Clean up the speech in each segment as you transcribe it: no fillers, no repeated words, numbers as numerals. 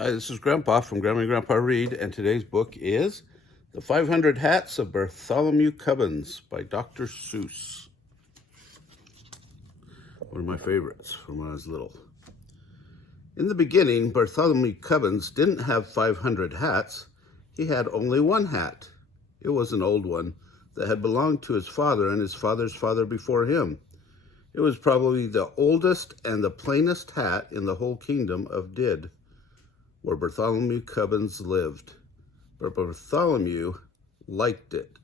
Hi, this is Grandpa from Grammy and Grandpa Read, and today's book is The 500 Hats of Bartholomew Cubbins by Dr. Seuss. One of my favorites from when I was little. In the beginning, Bartholomew Cubbins didn't have 500 hats. He had only one hat. It was an old one that had belonged to his father and his father's father before him. It was probably the oldest and the plainest hat in the whole kingdom of Did, where Bartholomew Cubbins lived. But Bartholomew liked it,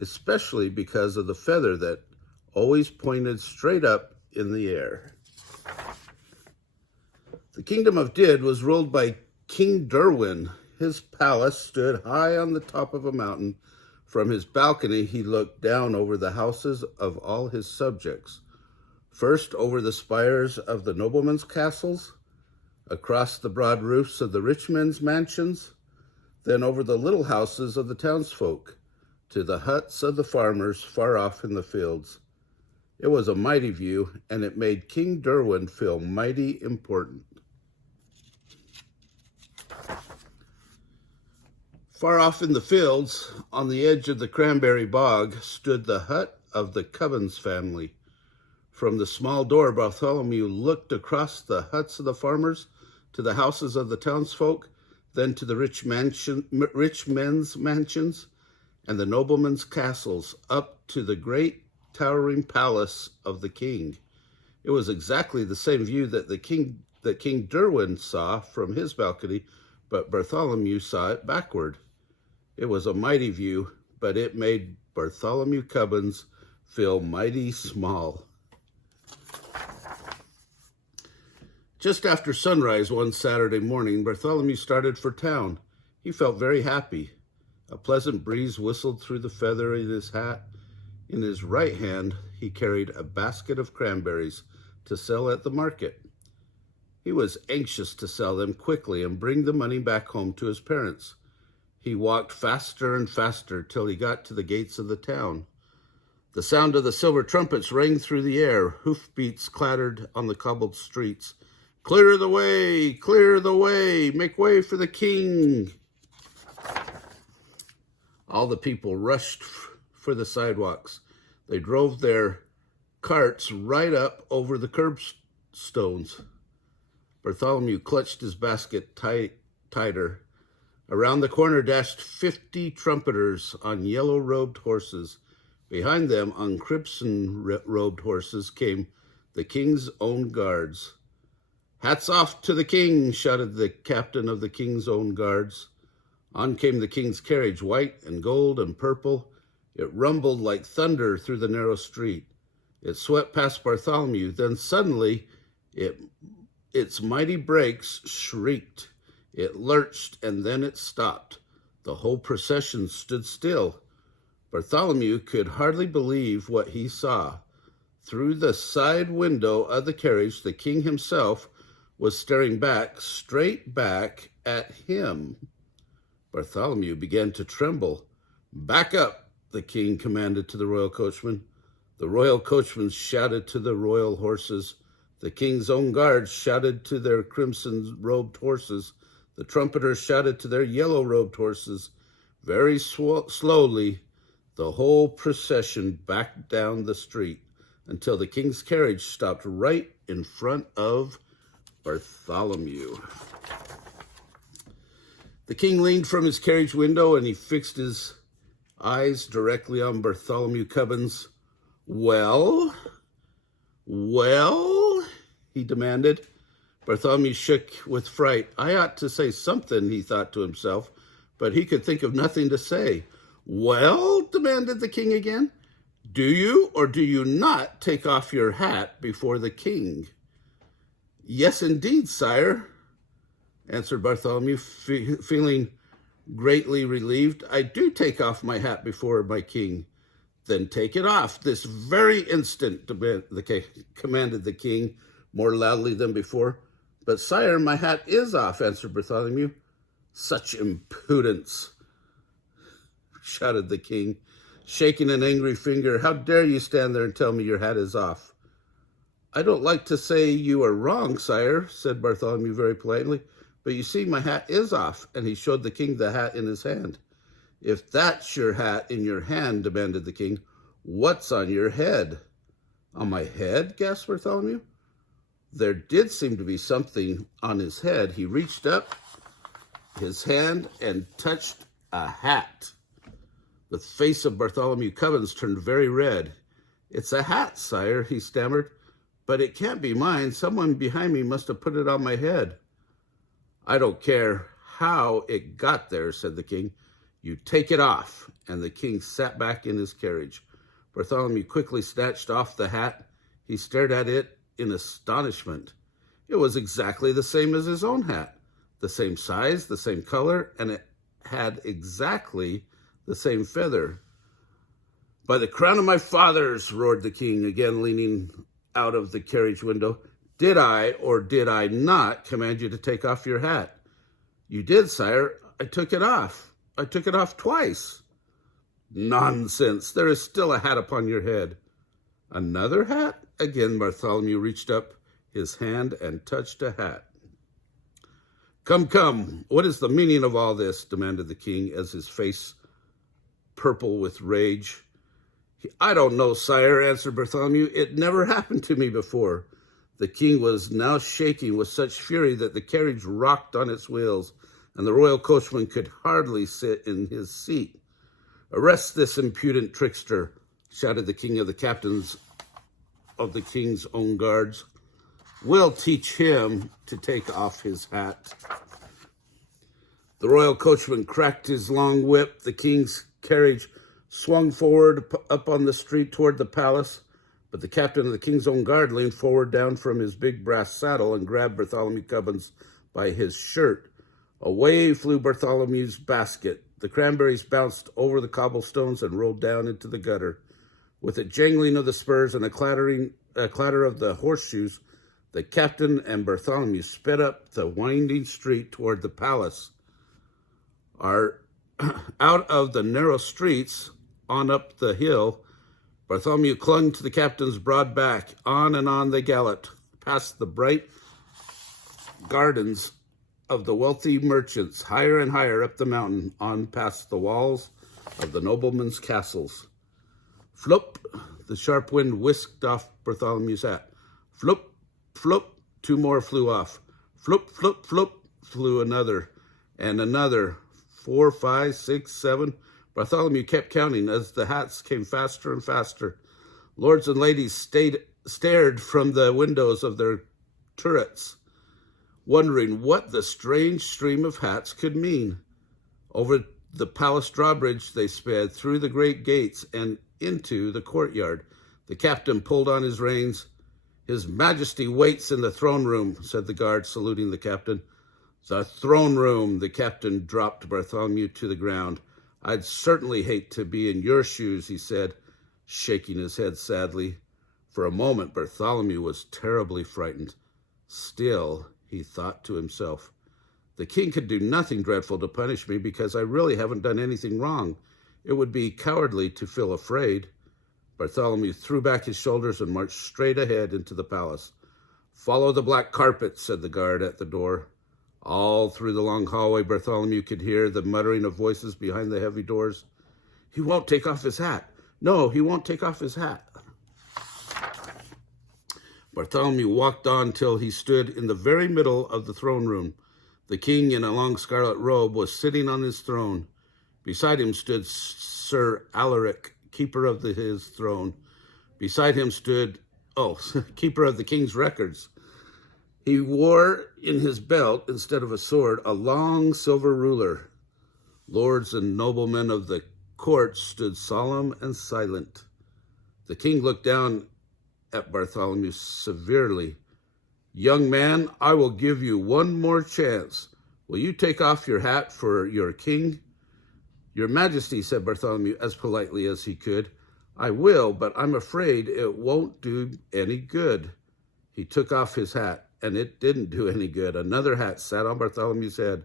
especially because of the feather that always pointed straight up in the air. The kingdom of Did was ruled by King Derwin. His palace stood high on the top of a mountain. From his balcony, he looked down over the houses of all his subjects. First over the spires of the noblemen's castles, across the broad roofs of the rich men's mansions, then over the little houses of the townsfolk, to the huts of the farmers far off in the fields. It was a mighty view, and it made King Derwin feel mighty important. Far off in the fields, on the edge of the cranberry bog, stood the hut of the Cubbins family. From the small door, Bartholomew looked across the huts of the farmers to the houses of the townsfolk, then to the rich men's mansions and the noblemen's castles, up to the great towering palace of the king. It was exactly the same view that King Derwin saw from his balcony, but Bartholomew saw it backward. It was a mighty view, but it made Bartholomew Cubbins feel mighty small. Just after sunrise one Saturday morning, Bartholomew started for town. He felt very happy. A pleasant breeze whistled through the feather in his hat. In his right hand, he carried a basket of cranberries to sell at the market. He was anxious to sell them quickly and bring the money back home to his parents. He walked faster and faster till he got to the gates of the town. The sound of the silver trumpets rang through the air. Hoofbeats clattered on the cobbled streets. Clear the way, make way for the king. All the people rushed for the sidewalks. They drove their carts right up over the curbstones. Bartholomew clutched his basket tighter. Around the corner dashed 50 trumpeters on yellow-robed horses. Behind them, on crimson-robed horses, came the king's own guards. "Hats off to the king," shouted the captain of the king's own guards. On came the king's carriage, white and gold and purple. It rumbled like thunder through the narrow street. It swept past Bartholomew. Then suddenly, its mighty brakes shrieked. It lurched, and then it stopped. The whole procession stood still. Bartholomew could hardly believe what he saw. Through the side window of the carriage, the king himself was staring straight back at him. Bartholomew began to tremble. "Back up," the king commanded to the royal coachman. The royal coachman shouted to the royal horses. The king's own guards shouted to their crimson-robed horses. The trumpeters shouted to their yellow-robed horses. Very slowly, the whole procession backed down the street until the king's carriage stopped right in front of Bartholomew. The king leaned from his carriage window and he fixed his eyes directly on Bartholomew Cubbins. Well, he demanded. Bartholomew shook with fright. I ought to say something, he thought to himself, but he could think of nothing to say. Well, demanded the king again, do you or do you not take off your hat before the king? Yes, indeed, sire, answered Bartholomew, feeling greatly relieved. I do take off my hat before my king. Then take it off this very instant, commanded the king more loudly than before. But sire, my hat is off, answered Bartholomew. Such impudence, shouted the king, shaking an angry finger. How dare you stand there and tell me your hat is off? I don't like to say you are wrong, sire, said Bartholomew very politely, But you see, my hat is off. And he showed the king the hat in his hand. If that's your hat in your hand, demanded the king, what's on your head? On my head? Gasped Bartholomew. There did seem to be something on his head. He reached up his hand and touched a hat. The face of Bartholomew Cubbins turned very red. It's a hat, sire, he stammered, but it can't be mine. Someone behind me must have put it on my head. I don't care how it got there, said the king. You take it off. And the king sat back in his carriage. Bartholomew quickly snatched off the hat. He stared at it in astonishment. It was exactly the same as his own hat. The same size, the same color, and it had exactly the same feather. By the crown of my fathers, roared the king, again leaning out of the carriage window. Did I or did I not command you to take off your hat? You did, sire. I took it off. I took it off twice. Nonsense. There is still a hat upon your head. Another hat? Again, Bartholomew reached up his hand and touched a hat. Come, come. What is the meaning of all this? Demanded the king as his face purple with rage. I don't know, sire, answered Bartholomew. It never happened to me before. The king was now shaking with such fury that the carriage rocked on its wheels, and the royal coachman could hardly sit in his seat. Arrest this impudent trickster, shouted the king of the captains of the king's own guards. We'll teach him to take off his hat. The royal coachman cracked his long whip. The king's carriage swung forward up on the street toward the palace, but the captain of the king's own guard leaned forward down from his big brass saddle and grabbed Bartholomew Cubbins by his shirt. Away flew Bartholomew's basket. The cranberries bounced over the cobblestones and rolled down into the gutter. With a jangling of the spurs and a clatter of the horseshoes, the captain and Bartholomew sped up the winding street toward the palace. Out of the narrow streets, on up the hill, Bartholomew clung to the captain's broad back. On and on they galloped, past the bright gardens of the wealthy merchants, higher and higher up the mountain, on past the walls of the noblemen's castles. Flop, the sharp wind whisked off Bartholomew's hat. Flop, flop, two more flew off. Flop, flop, flop, flew another, and another. 4, 5, 6, 7. Bartholomew kept counting as the hats came faster and faster. Lords and ladies stared from the windows of their turrets, wondering what the strange stream of hats could mean. Over the palace drawbridge they sped, through the great gates and into the courtyard. The captain pulled on his reins. His Majesty waits in the throne room, said the guard, saluting the captain. The throne room. The captain dropped Bartholomew to the ground. I'd certainly hate to be in your shoes, he said, shaking his head sadly. For a moment, Bartholomew was terribly frightened. Still, he thought to himself, the king could do nothing dreadful to punish me because I really haven't done anything wrong. It would be cowardly to feel afraid. Bartholomew threw back his shoulders and marched straight ahead into the palace. Follow the black carpet, said the guard at the door. All through the long hallway, Bartholomew could hear the muttering of voices behind the heavy doors. He won't take off his hat. No, he won't take off his hat. Bartholomew walked on till he stood in the very middle of the throne room. The king, in a long scarlet robe, was sitting on his throne. Beside him stood Sir Alaric, keeper of his throne. Beside him stood, keeper of the king's records. He wore in his belt, instead of a sword, a long silver ruler. Lords and noblemen of the court stood solemn and silent. The king looked down at Bartholomew severely. Young man, I will give you one more chance. Will you take off your hat for your king? Your Majesty, said Bartholomew as politely as he could. I will, but I'm afraid it won't do any good. He took off his hat, and it didn't do any good. Another hat sat on Bartholomew's head.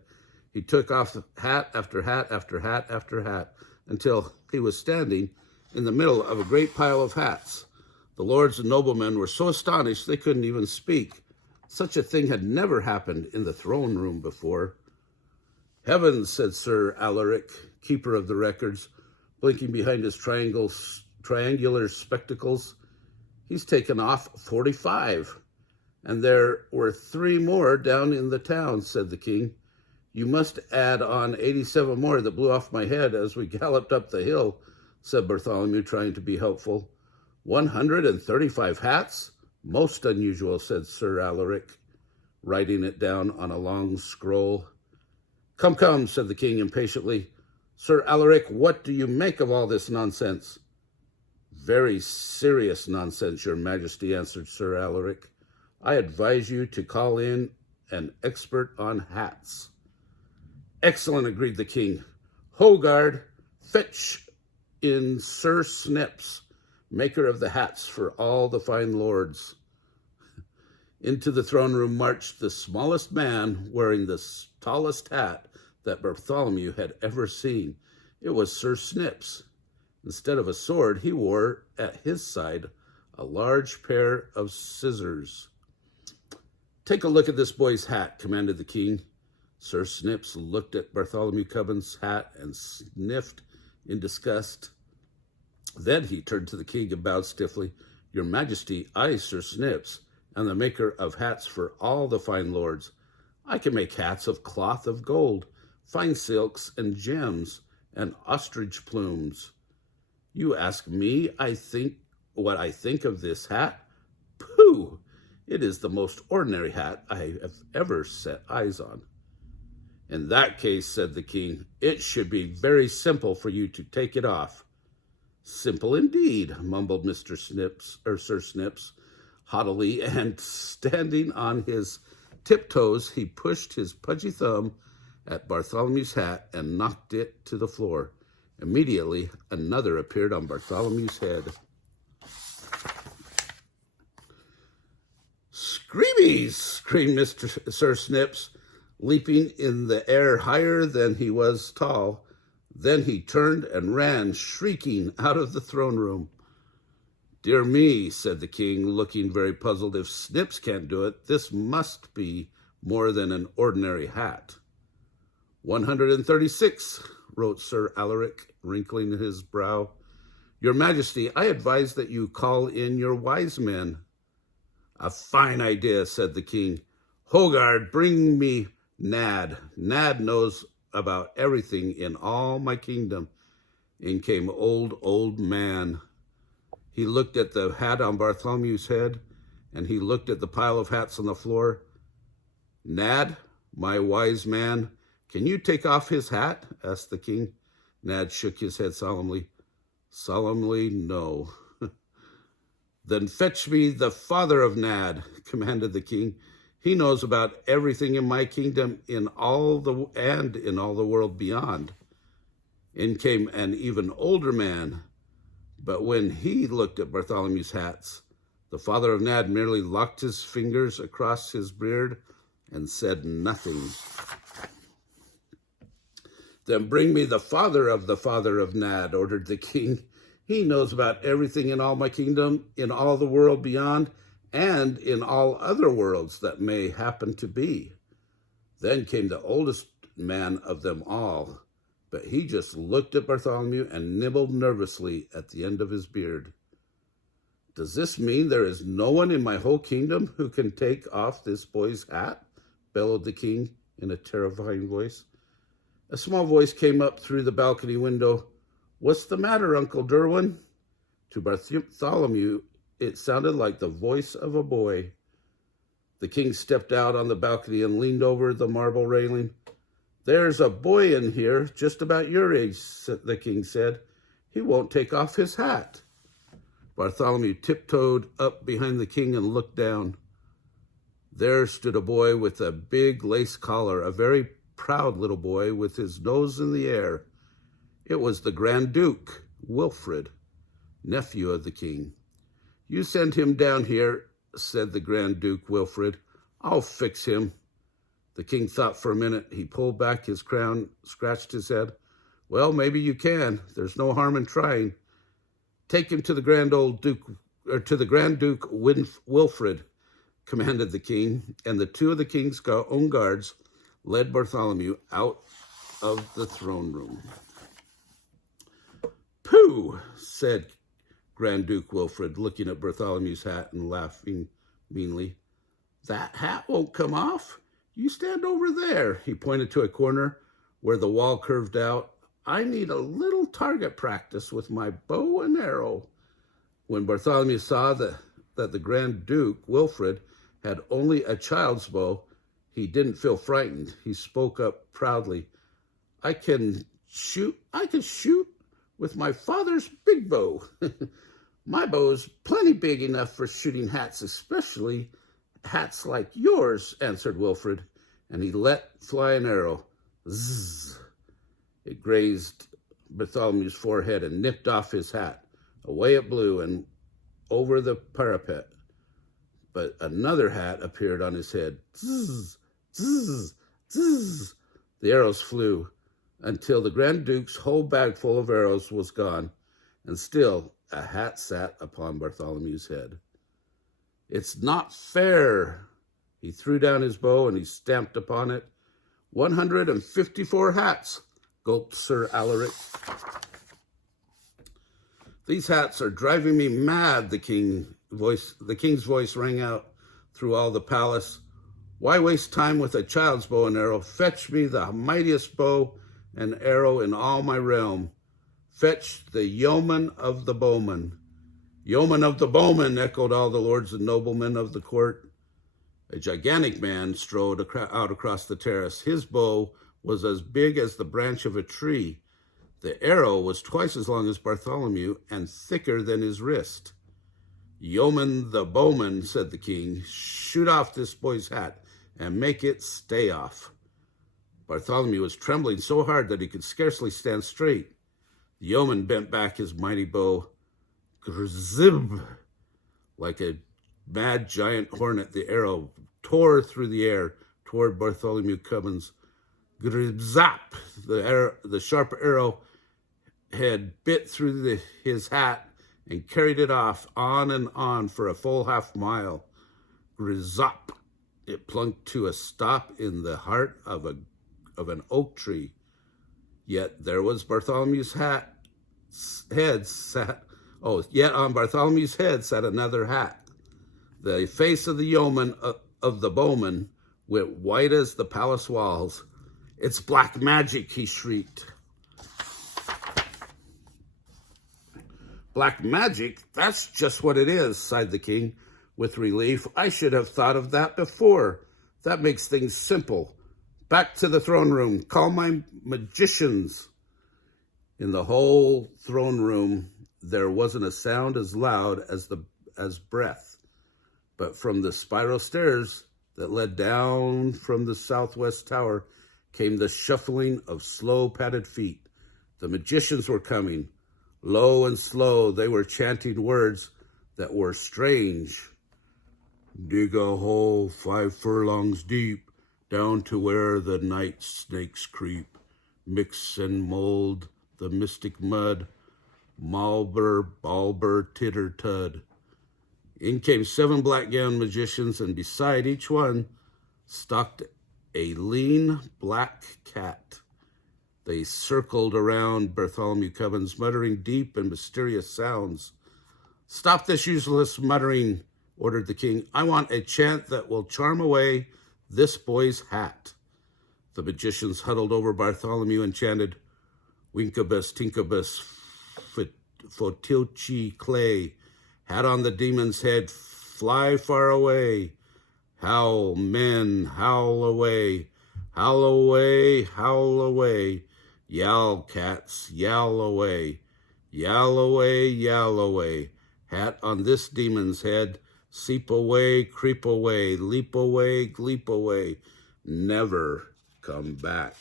He took off hat after hat after hat after hat until he was standing in the middle of a great pile of hats. The lords and noblemen were so astonished they couldn't even speak. Such a thing had never happened in the throne room before. Heavens, said Sir Alaric, keeper of the records, blinking behind his triangular spectacles. He's taken off 45. And there were 3 more down in the town, said the king. You must add on 87 more that blew off my head as we galloped up the hill, said Bartholomew, trying to be helpful. 135 hats? Most unusual, said Sir Alaric, writing it down on a long scroll. Come, come, said the king impatiently. Sir Alaric, what do you make of all this nonsense? Very serious nonsense, your majesty, answered Sir Alaric. I advise you to call in an expert on hats. Excellent, agreed the king. Hogard, fetch in Sir Snips, maker of the hats for all the fine lords. Into the throne room marched the smallest man wearing the tallest hat that Bartholomew had ever seen. It was Sir Snips. Instead of a sword, he wore at his side a large pair of scissors. Take a look at this boy's hat, commanded the king. Sir Snips looked at Bartholomew Cubbins' hat and sniffed in disgust. Then he turned to the king and bowed stiffly. Your majesty, I, Sir Snips, am the maker of hats for all the fine lords. I can make hats of cloth of gold, fine silks and gems, and ostrich plumes. You ask me what I think of this hat? Pooh! It is the most ordinary hat I have ever set eyes on. In that case, said the king, it should be very simple for you to take it off. Simple indeed, mumbled Sir Snips, haughtily, and standing on his tiptoes, he pushed his pudgy thumb at Bartholomew's hat and knocked it to the floor. Immediately, another appeared on Bartholomew's head. Screamies! Screamed Sir Snips, leaping in the air higher than he was tall. Then he turned and ran, shrieking, out of the throne room. Dear me, said the king, looking very puzzled. If Snips can't do it, this must be more than an ordinary hat. 136, wrote Sir Alaric, wrinkling his brow. Your majesty, I advise that you call in your wise men. A fine idea, said the king. Hogard, bring me Nad. Nad knows about everything in all my kingdom. In came old man. He looked at the hat on Bartholomew's head, and he looked at the pile of hats on the floor. Nad, my wise man, can you take off his hat? Asked the king. Nad shook his head solemnly. Solemnly, no. Then fetch me the father of Nad, commanded the king. He knows about everything in my kingdom in all the world beyond. In came an even older man, but when he looked at Bartholomew's hats, the father of Nad merely locked his fingers across his beard and said nothing. Then bring me the father of Nad, ordered the king. He knows about everything in all my kingdom, in all the world beyond, and in all other worlds that may happen to be. Then came the oldest man of them all, but he just looked at Bartholomew and nibbled nervously at the end of his beard. Does this mean there is no one in my whole kingdom who can take off this boy's hat? Bellowed the king in a terrifying voice. A small voice came up through the balcony window. What's the matter, Uncle Derwin? To Bartholomew, it sounded like the voice of a boy. The king stepped out on the balcony and leaned over the marble railing. There's a boy in here, just about your age, the king said. He won't take off his hat. Bartholomew tiptoed up behind the king and looked down. There stood a boy with a big lace collar, a very proud little boy with his nose in the air. It was the Grand Duke, Wilfrid, nephew of the king. You send him down here, said the Grand Duke Wilfrid. I'll fix him. The king thought for a minute. He pulled back his crown, scratched his head. Well, maybe you can. There's no harm in trying. Take him to the Grand Duke Wilfrid. commanded the king, and the two of the king's own guards led Bartholomew out of the throne room. "Pooh," said Grand Duke Wilfrid, looking at Bartholomew's hat and laughing meanly. "That hat won't come off. You stand over there." He pointed to a corner where the wall curved out. "I need a little target practice with my bow and arrow." When Bartholomew saw that the Grand Duke Wilfrid had only a child's bow, he didn't feel frightened. He spoke up proudly. I can shoot with my father's big bow." "My bow is plenty big enough for shooting hats, especially hats like yours," answered Wilfrid, and he let fly an arrow. Zzz! It grazed Bartholomew's forehead and nipped off his hat. Away it blew and over the parapet. But another hat appeared on his head. Zzz! Zzz! Zzz! The arrows flew until the Grand Duke's whole bag full of arrows was gone, and still a hat sat upon Bartholomew's head. "It's not fair." He threw down his bow and he stamped upon it. 154 hats, gulped Sir Alaric. "These hats are driving me mad," the king's voice rang out through all the palace. "Why waste time with a child's bow and arrow? Fetch me the mightiest bow and arrow in all my realm. Fetch the yeoman of the bowmen." "Yeoman of the bowmen," echoed all the lords and noblemen of the court. A gigantic man strode out across the terrace. His bow was as big as the branch of a tree. The arrow was twice as long as Bartholomew and thicker than his wrist. "Yeoman the bowman," said the king, "shoot off this boy's hat and make it stay off." Bartholomew was trembling so hard that he could scarcely stand straight. The yeoman bent back his mighty bow. Grzib! Like a mad giant hornet, the arrow tore through the air toward Bartholomew Cubbins. Grzap! The sharp arrow head bit through his hat and carried it off, on and on for a full half mile. Grzop! It plunked to a stop in the heart of an oak tree. Yet there was Bartholomew's head sat. Yet on Bartholomew's head sat another hat. The face of the yeoman of the bowman went white as the palace walls. "It's black magic," he shrieked. "Black magic? That's just what it is," sighed the king with relief. "I should have thought of that before. That makes things simple. Back to the throne room. Call my magicians." In the whole throne room, there wasn't a sound as loud as breath. But from the spiral stairs that led down from the southwest tower came the shuffling of slow padded feet. The magicians were coming. Low and slow, they were chanting words that were strange. "Dig a hole 5 furlongs deep, down to where the night snakes creep. Mix and mold the mystic mud, Malber, Balber, Titter, Tud." In came 7 black-gowned magicians, and beside each one stalked a lean black cat. They circled around Bartholomew Cubbins, muttering deep and mysterious sounds. "Stop this useless muttering," ordered the king. "I want a chant that will charm away this boy's hat." The magicians huddled over Bartholomew and chanted, "Winkabus, Tinkabus, Fotilci clay, hat on the demon's head, fly far away. Howl, men, howl away, howl away, howl away. Yowl, cats, yowl away, yowl away, yowl away. Hat on this demon's head, seep away, creep away, leap away, gleep away, never come back."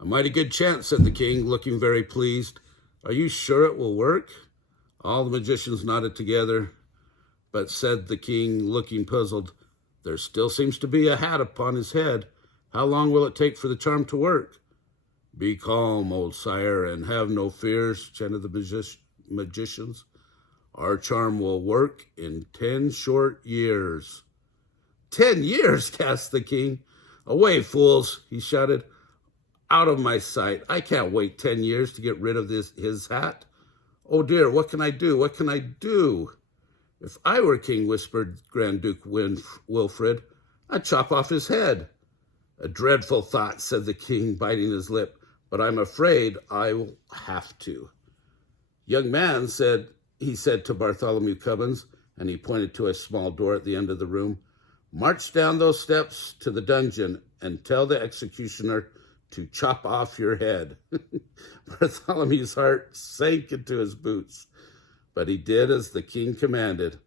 "A mighty good chant," said the king, looking very pleased. "Are you sure it will work?" All the magicians nodded together, but said the king, looking puzzled, "There still seems to be a hat upon his head. How long will it take for the charm to work?" "Be calm, old sire, and have no fears," chanted the magicians. Our charm will work in 10 short years. 10 years, gasped the king. Away, fools, he shouted. Out of my sight. I can't wait 10 years to get rid of his hat. Oh dear, what can I do? What can I do? If I were king, whispered Grand Duke Wilfred, I'd chop off his head. A dreadful thought, said the king, biting his lip, but I'm afraid I will have to. Young man, he said to Bartholomew Cubbins, and he pointed to a small door at the end of the room, march down those steps to the dungeon and tell the executioner to chop off your head. Bartholomew's heart sank into his boots, but he did as the king commanded.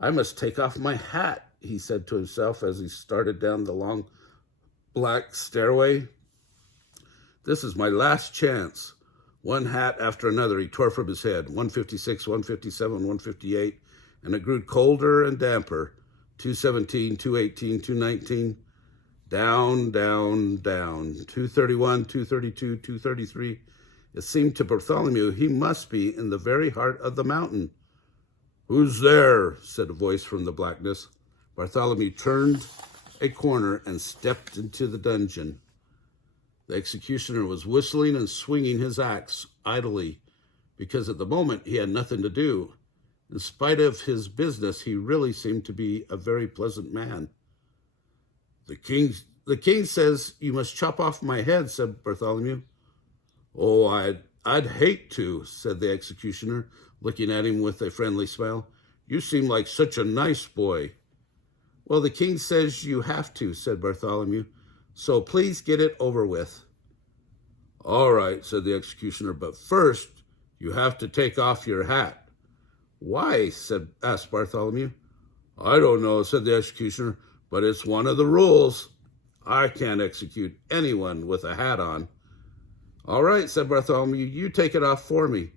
I must take off my hat, he said to himself as he started down the long black stairway. This is my last chance. One hat after another he tore from his head, 156, 157, 158, and it grew colder and damper. 217, 218, 219, down, down, down. 231, 232, 233. It seemed to Bartholomew he must be in the very heart of the mountain. Who's there? Said a voice from the blackness. Bartholomew turned a corner and stepped into the dungeon. The executioner was whistling and swinging his axe idly, because at the moment he had nothing to do. In spite of his business, he really seemed to be a very pleasant man. The king says you must chop off my head, said Bartholomew. Oh, I'd hate to, said the executioner, looking at him with a friendly smile. You seem like such a nice boy. Well, the king says you have to, said Bartholomew, so please get it over with. All right, said the executioner, but first you have to take off your hat. Why? asked Bartholomew. I don't know, said the executioner, but it's one of the rules. I can't execute anyone with a hat on. All right, said Bartholomew, you take it off for me.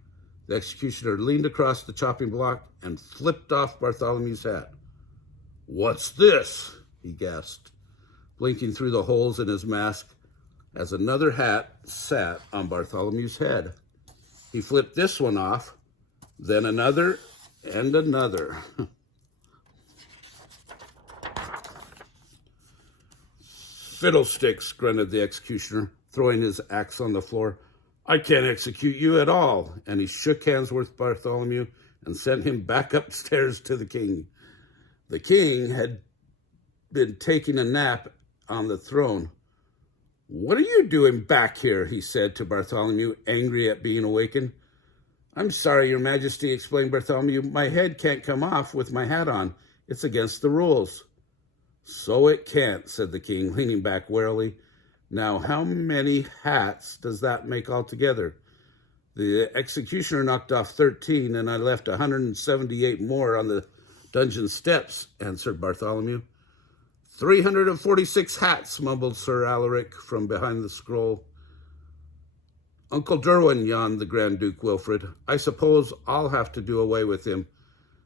The executioner leaned across the chopping block and flipped off Bartholomew's hat. What's this? He gasped, blinking through the holes in his mask as another hat sat on Bartholomew's head. He flipped this one off, then another and another. Fiddlesticks, grunted the executioner, throwing his axe on the floor. I can't execute you at all. And he shook hands with Bartholomew and sent him back upstairs to the king. The king had been taking a nap on the throne. What are you doing back here? He said to Bartholomew, angry at being awakened. I'm sorry, Your Majesty, explained Bartholomew. My head can't come off with my hat on. It's against the rules. So it can't, said the king, leaning back warily. Now, how many hats does that make altogether? The executioner knocked off 13, and I left 178 more on the dungeon steps, answered Bartholomew. 346 hats, mumbled Sir Alaric from behind the scroll. Uncle Derwin, yawned the Grand Duke Wilfred. I suppose I'll have to do away with him.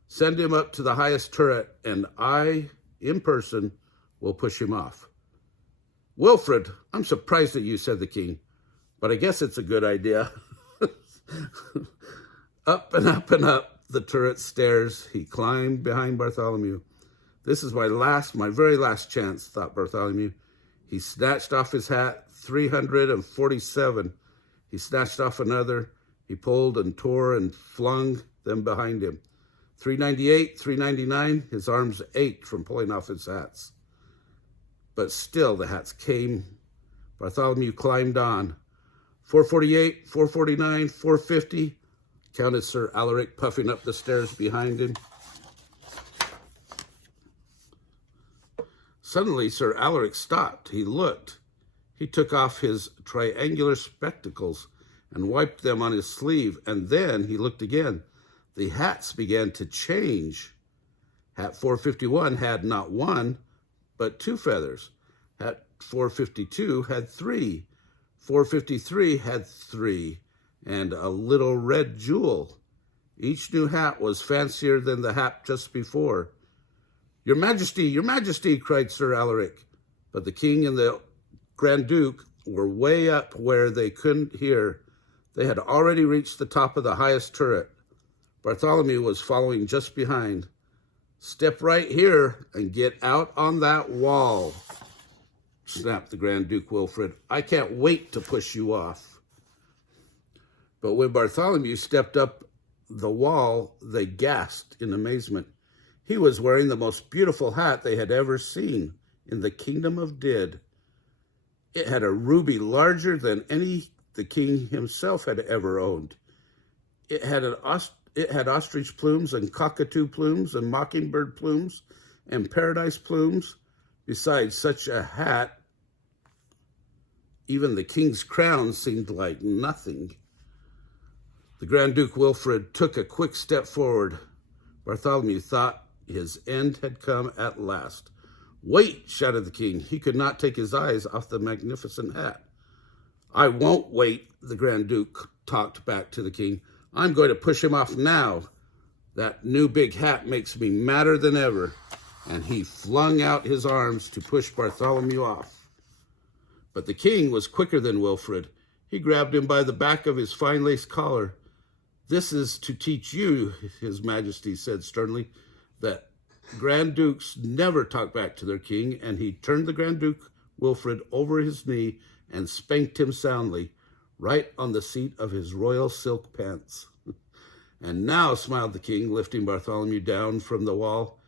Send him up to the highest turret, and I, in person, will push him off. Wilfred, I'm surprised at you, said the king, but I guess it's a good idea. Up and up and up the turret stairs, he climbed behind Bartholomew. This is my very last chance, thought Bartholomew. He snatched off his hat, 347. He snatched off another. He pulled and tore and flung them behind him. 398, 399, his arms ached from pulling off his hats. But still the hats came. Bartholomew climbed on. 448, 449, 450, counted Sir Alaric, puffing up the stairs behind him. Suddenly, Sir Alaric stopped. He looked. He took off his triangular spectacles and wiped them on his sleeve, and then he looked again. The hats began to change. Hat 451 had not one, but two feathers. Hat 452 had three. 453 had three, and a little red jewel. Each new hat was fancier than the hat just before. Your Majesty, cried Sir Alaric. But the king and the Grand Duke were way up where they couldn't hear. They had already reached the top of the highest turret. Bartholomew was following just behind. "Step right here and get out on that wall," snapped the Grand Duke Wilfrid. "I can't wait to push you off." But when Bartholomew stepped up the wall, they gasped in amazement. He was wearing the most beautiful hat they had ever seen in the kingdom of Did. It had a ruby larger than any the king himself had ever owned. It had ostrich plumes and cockatoo plumes and mockingbird plumes and paradise plumes. Besides such a hat, even the king's crown seemed like nothing. The Grand Duke Wilfrid took a quick step forward. Bartholomew thought his end had come at last. "Wait!" shouted the king. He could not take his eyes off the magnificent hat. "I won't wait," the Grand Duke talked back to the king. "I'm going to push him off now. That new big hat makes me madder than ever." And he flung out his arms to push Bartholomew off. But the king was quicker than Wilfrid. He grabbed him by the back of his fine lace collar. "This is to teach you," His Majesty said sternly, "that Grand Dukes never talk back to their king," and he turned the Grand Duke Wilfrid over his knee and spanked him soundly, right on the seat of his royal silk pants. "And now," smiled the king, lifting Bartholomew down from the wall,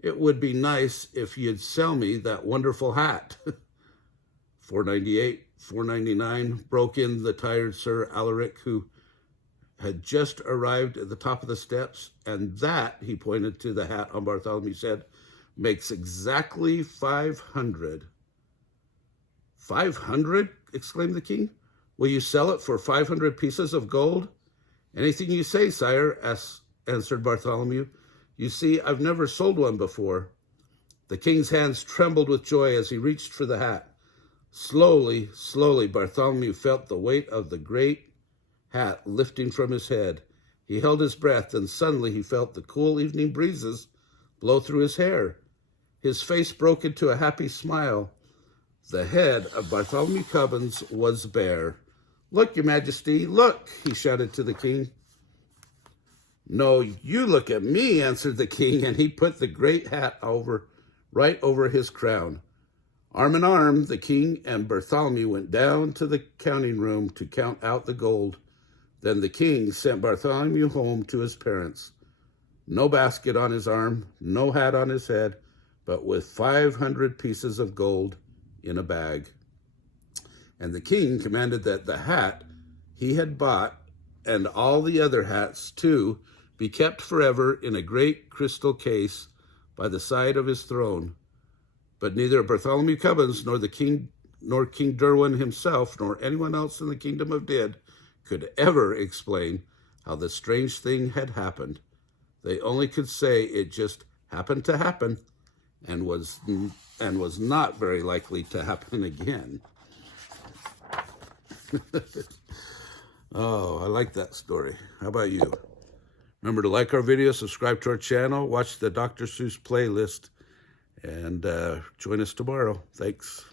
"it would be nice if you'd sell me that wonderful hat." $4.98, $4.99, broke in the tired Sir Alaric, who had just arrived at the top of the steps, "and that," he pointed to the hat on Bartholomew's head, "makes exactly 500. "500?" exclaimed the king. "Will you sell it for 500 pieces of gold?" "Anything you say, sire," answered Bartholomew. "You see, I've never sold one before." The king's hands trembled with joy as he reached for the hat. Slowly, slowly, Bartholomew felt the weight of the great hat lifting from his head. He held his breath, and suddenly he felt the cool evening breezes blow through his hair. His face broke into a happy smile. The head of Bartholomew Cubbins was bare. "Look, Your Majesty, look!" he shouted to the king. "No, you look at me," answered the king, and he put the great hat right over his crown. Arm in arm, the king and Bartholomew went down to the counting room to count out the gold. Then the king sent Bartholomew home to his parents. No basket on his arm, no hat on his head, but with 500 pieces of gold in a bag. And the king commanded that the hat he had bought, and all the other hats too, be kept forever in a great crystal case by the side of his throne. But neither Bartholomew Cubbins nor King Derwin himself, nor anyone else in the kingdom of Did, could ever explain how the strange thing had happened. They only could say it just happened to happen, and was not very likely to happen again. Oh, I like that story. How about you? Remember to like our video, subscribe to our channel, watch the Dr. Seuss playlist, and join us tomorrow. Thanks.